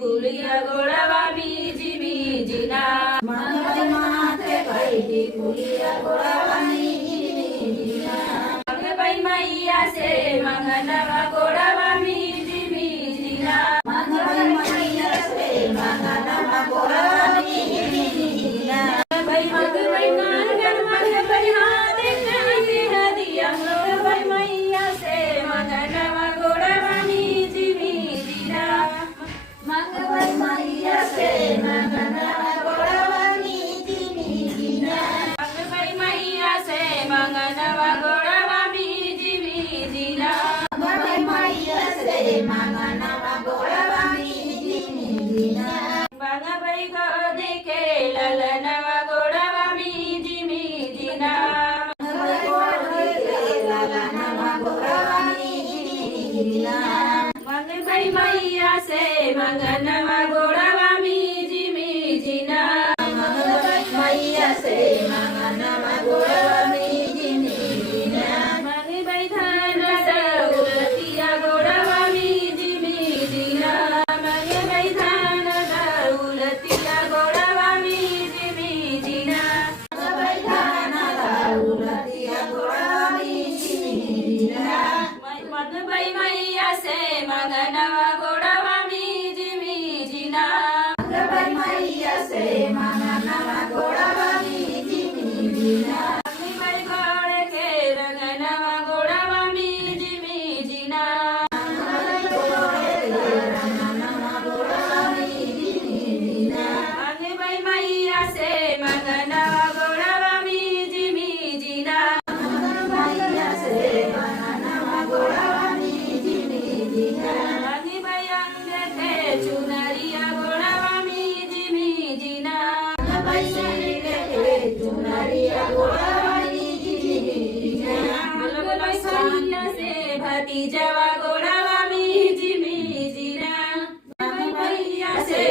पुलिया गोड़वा मीजी मीजिना मंगल माथे कैदी पुलिया गोड़वा मीजी मीजिना मंगल मैया से मंगनवा गोड़वा मीजी मीजिना मंगल मैया से मंगनवा गोड़वा मीजी मीजिना मंगल मैया से मंगनवा गोड़वा मीजी मीजिना मंगल मैया से मंगनवा गोड़वा मीजी मीजिना मंगल मैया से मंगनवा गोड़वा मीजी मीजिना मंगल को देखे ललनवा गोड़वा मीजी मीजिना मंगल को देखे ललनवा गोड़वा मीजी मीजिना मंगल मैया से मंगनवा गोड़वा मीजी मीजिना मंगल मैया से मंगनवा गोड़वा मीजी मीजिना मंगल धान दौलतिया गोड़वा मीजी मीजिना मंगल धान दौलतिया गोड़वा मीजी मीजिना मंगल धान दौलतिया गोड़वा मीजी मीजिना मंगल मैया से मंगनवा गोड़वा मीजी मीजिना मंगल मैया से मंगनवा गोड़वा मीजी मीजिना मंगल घोड़े के रंगनवा गोड़वा मीजी मीजिना मंगल घोड़े के रंगनवा गोड़वा मीजी मीजिना मंगल मैया से मंगनवा गोड़वा मीजी मीजिना मंगल मैया से मंगनवा गोड़वा मीजी मीजिना मंगल अंग के चुनरिया गोड़वा मीजी मीजिना मंगल सिर के चुनरिया गोड़वा मीजी मीजिना मंगल मैया से भतीजवा गोड़वा मीजी मीजिना मंगल मैया से